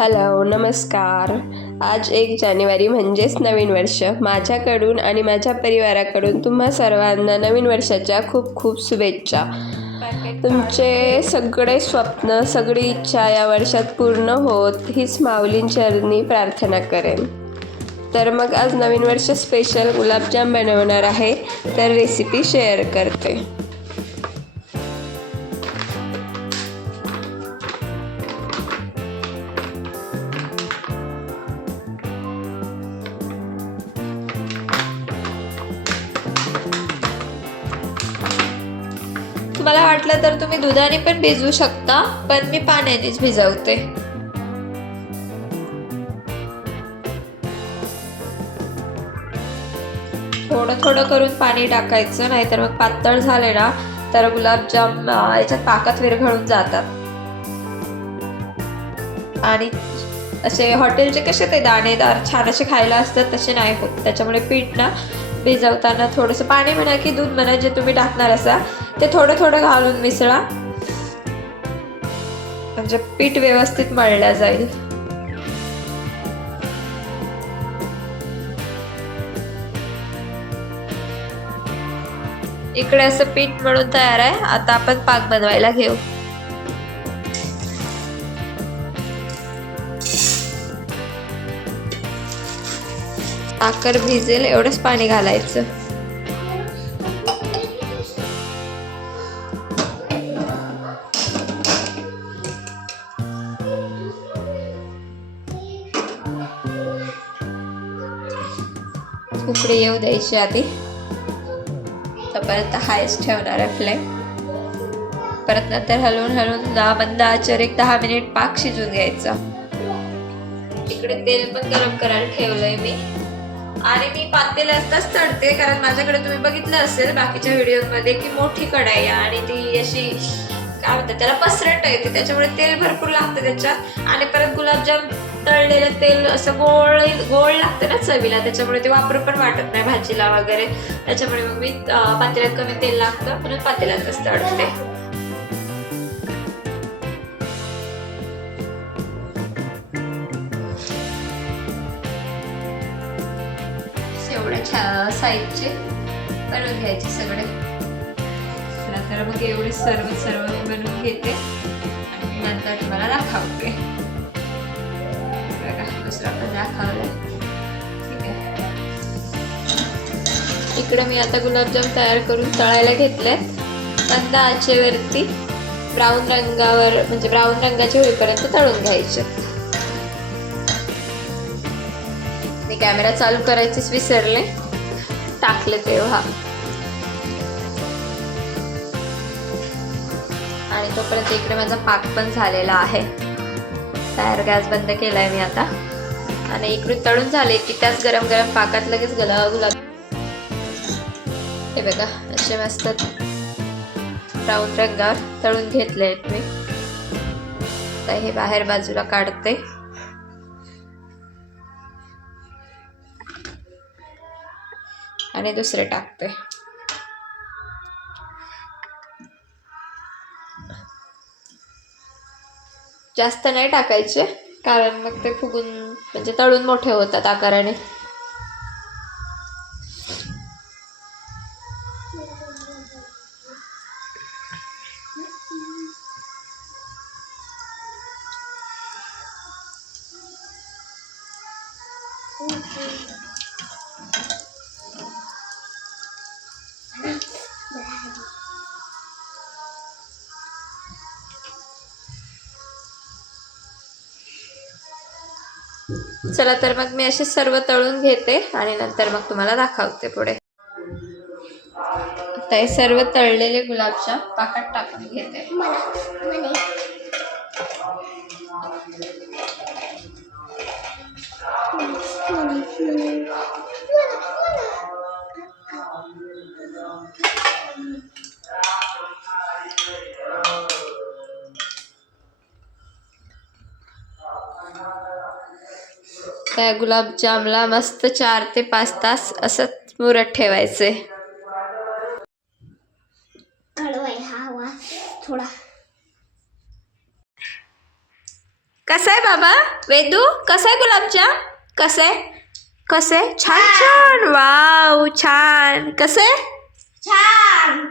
Hello नमस्कार. आज 1 जानेवारी म्हणजेच नवीन वर्ष. माझ्याकडून आणि माझ्या परिवाराकडून तुम्हा सर्वांना नवीन वर्षाच्या खूप खूप शुभेच्छा. तुमचे सगळे स्वप्न सगळी इच्छा या वर्षात पूर्ण होत हीच माऊलींचरणी प्रार्थना करेन. तर मग आज नवीन वर्ष स्पेशल गुलाबजाम बनवणार आहे, तर रेसिपी शेअर करते. तुम्हाला वाटलं तर तुम्ही दुधाने पण भिजवू शकता, पण मी पाण्यानेच भिजवते. थोडं थोडं करून पाणी टाकायचं, नाहीतर मग पातळ झाले ना तर गुलाबजाम याच्यात पाकात विरघळून जातात. आणि असे हॉटेलचे कसे ते दाणेदार छान असे खायला असतात तसे नाही होत. त्याच्यामुळे पीठ ना भिजवताना थोडंसं पाणी म्हणा की दूध म्हणा जे तुम्ही टाकणार असा ते थोडं थोडं घालून मिसळा, म्हणजे पीठ व्यवस्थित मळलं जाईल. इकडे असं पीठ मळून तयार आहे. आता आपण पाक बनवायला घेऊ. साखर भिजेल एवढंच पाणी घालायचं. उकळी येऊ द्यायची आधी. तोपर्यंत हायच ठेवणार आहे फ्लेम. परत नंतर हलवून हलवून मंद आचेवर 10 मिनिट पाक शिजून घ्यायचा. इकडे तेल पण गरम करायला ठेवलंय मी, आणि मी पातेल्यातच तळते, कारण माझ्याकडे तुम्ही बघितलं असेल बाकीच्या व्हिडिओमध्ये की मोठी कढाई आहे आणि ती अशी काय म्हणतात त्याला पसरट येते, त्याच्यामुळे तेल भरपूर लागतं त्याच्यात. आणि परत गुलाबजाम तळलेलं तेल असं गोळ गोळ लागतं ना चवीला, त्याच्यामुळे ते वापरू पण वाटत नाही भाजीला वगैरे. त्याच्यामुळे मग मी पातेल्यात कमी तेल लागतं म्हणून पातेल्यातच तळते. एवढ्या साईजचे बनवून घ्यायचे सगळे. तर मग एवढे सर्व मी बनवून घेते आणि नंतर तुम्हाला दाखवते. दुसरा पण दाखवलं. ठीक आहे. इकडे मी आता गुलाबजाम तयार करून तळायला घेतलेत. मंद आचेवरती ब्राऊन रंगावर, म्हणजे ब्राऊन रंगाचे होईपर्यंत तळून घ्यायचे. मी कॅमेरा चालू करायचेच विसरले, टाकले तेव्हा. आणि तोपर्यंत इकडे माझा पाक पण झालेला आहे तयार. गॅस बंद केलाय मी आता. आणि इकडे तळून झाले की त्याच गरम गरम पाकात लगेच गुलाब हे बघा असे मस्त ब्राऊन रंगावर तळून घेतले आहेत मी. आता हे बाहेर बाजूला काढते. आणि दुसरे टाकते. जास्त नाही टाकायचे, कारण मग ते फुगून म्हणजे तळून मोठे होतात आकाराने. चला तर मग मी असे सर्व तळून घेते आणि नंतर मग तुम्हाला दाखवते पुढे. आता हे सर्व तळलेले गुलाबजाम पाकात टाकून घेते. त्या गुलाबजामला मस्त 4 ते 5 तास असं मुरत ठेवायचे. कसं आहे बाबा वेदू, कसं आहे गुलाबजाम? कसं आहे? कसं आहे? छान छान, वाव छान. कसं आहे? छान.